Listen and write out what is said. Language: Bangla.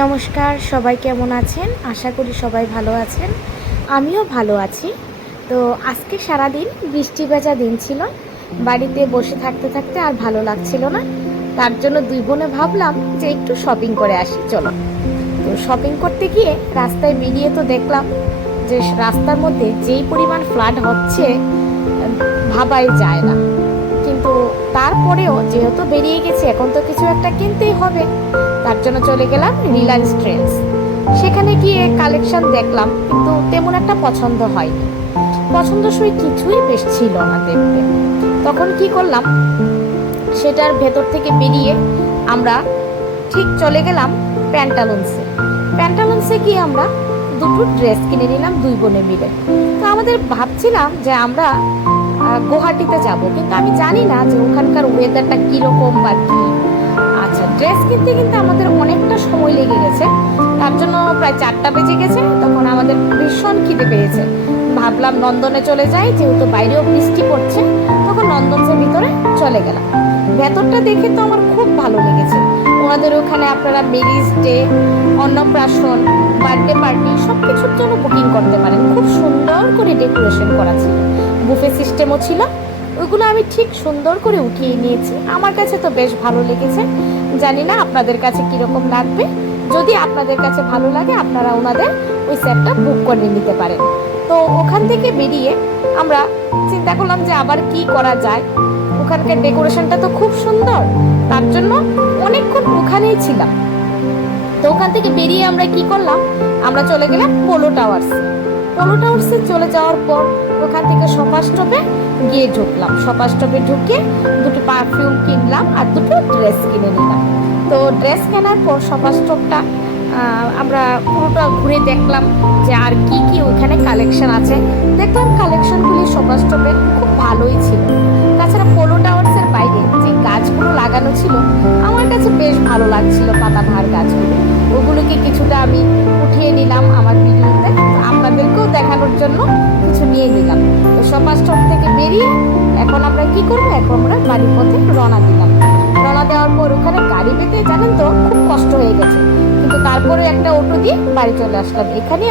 নমস্কার, সবাই কেমন আছেন? আশা করি সবাই ভালো আছেন। আমিও ভালো আছি। তো আজকে সারাদিন বৃষ্টি ভেজা দিন ছিল। বাড়িতে বসে থাকতে থাকতে আর ভালো লাগছিল না। তার জন্য দুই বোনে ভাবলাম যে একটু শপিং করে আসি, চলো। তো শপিং করতে গিয়ে রাস্তায় বেরিয়ে তো দেখলাম যে রাস্তার মধ্যে যেই পরিমাণ ফ্লাড হচ্ছে, ভাবাই যায় না। কিন্তু তারপরেও যেহেতু বেরিয়ে গেছে, এখন তো কিছু একটা কিনতেই হবে। তার জন্য চলে গেলাম রিলায়েন্স ট্রেন্ডস সেখানে গিয়ে কালেকশন দেখলাম, কিন্তু তেমন একটা পছন্দ হয়নি। পছন্দসই কিছুই বেশ ছিল না দেখতে। তখন কি করলাম, সেটার ভেতর থেকে বেরিয়ে আমরা ঠিক চলে গেলাম প্যান্টালুন্সে। প্যান্টালুন্সে গিয়ে আমরা দুটো ড্রেস কিনে নিলাম দুই বোনে মিলে। তো আমাদের ভাবছিলাম যে আমরা গুয়াহাটিতে যাব। কিন্তু আমি জানি না যে ওখানকার ওয়েদারটা কীরকম বা কী। আচ্ছা ড্রেস কিনতে কিনতে আমাদের অনেকটা সময় লেগে গেছে। তার জন্য প্রায় চারটা বেজে গেছে। তখন আমাদের ভীষণ খিদে পেয়েছে। ভাবলাম নন্দনে চলে যাই, যেহেতু বাইরেও বৃষ্টি পড়ছে, তখন নন্দনের ভিতরে চলে গেলাম। ভেতরটা দেখে তো আমার খুব ভালো লেগেছে। ওনাদের ওখানে আপনারা marriage day Annaprashan birthday party সব কিছুর জন্য বুকিং করতে পারেন। খুব সুন্দর করে ডেকোরেশন করা ছিল। বুফে সিস্টেমও ছিল। ওইগুলো আমি ঠিক সুন্দর করে উঠিয়ে নিয়েছি। আমার কাছে তো বেশ ভালো লেগেছে। জানি না আপনাদের কাছে কীরকম লাগবে। যদি আপনাদের কাছে ভালো লাগে, আপনারা ওনাদের ওই সেটটা বুক করে নিতে পারেন। তো ওখান থেকে বেরিয়ে আমরা চিন্তা করলাম যে আবার কি করা যায়। ওখানকার ডেকোরেশনটা তো খুব সুন্দর। তার জন্য অনেকক্ষণ ওখানেই ছিলাম। তো ওখান থেকে বেরিয়ে আমরা কি করলাম? আমরা চলে গেলাম পোলো টাওয়ার্স। পোলো টাওয়ার্সে চলে যাওয়ার পর ওখান থেকে সপা স্টপে গিয়ে ঢুকলাম। সপা স্টপে ঢুকে দুটো পারফিউম কিনলাম আর দুটো ড্রেস কিনে নিলাম। তো ড্রেস কেনার পর সপা স্টপটা আমরা পুরোটা ঘুরে দেখলাম যে আর কি কি ওইখানে কালেকশন আছে। দেখলাম কালেকশনগুলি সপা স্টপে খুব ভালোই ছিল। তাছাড়া পোলো টাওয়ার্সের বাইরে যে গাছগুলো লাগানো ছিল, আমার কাছে বেশ ভালো লাগছিল পাতাবাহার গাছগুলো। ওগুলোকে কিছুটা আমি উঠিয়ে নিলাম আমার ভিডিওতে এখন আমরা বাড়ির পথে রওনা দিলাম। রওনা দেওয়ার পর ওখানে গাড়ি পেতে জানেন তো, খুব কষ্ট হয়ে গেছে। কিন্তু তারপরে একটা অটো দিয়ে বাড়ি চলে আসলাম। এখানে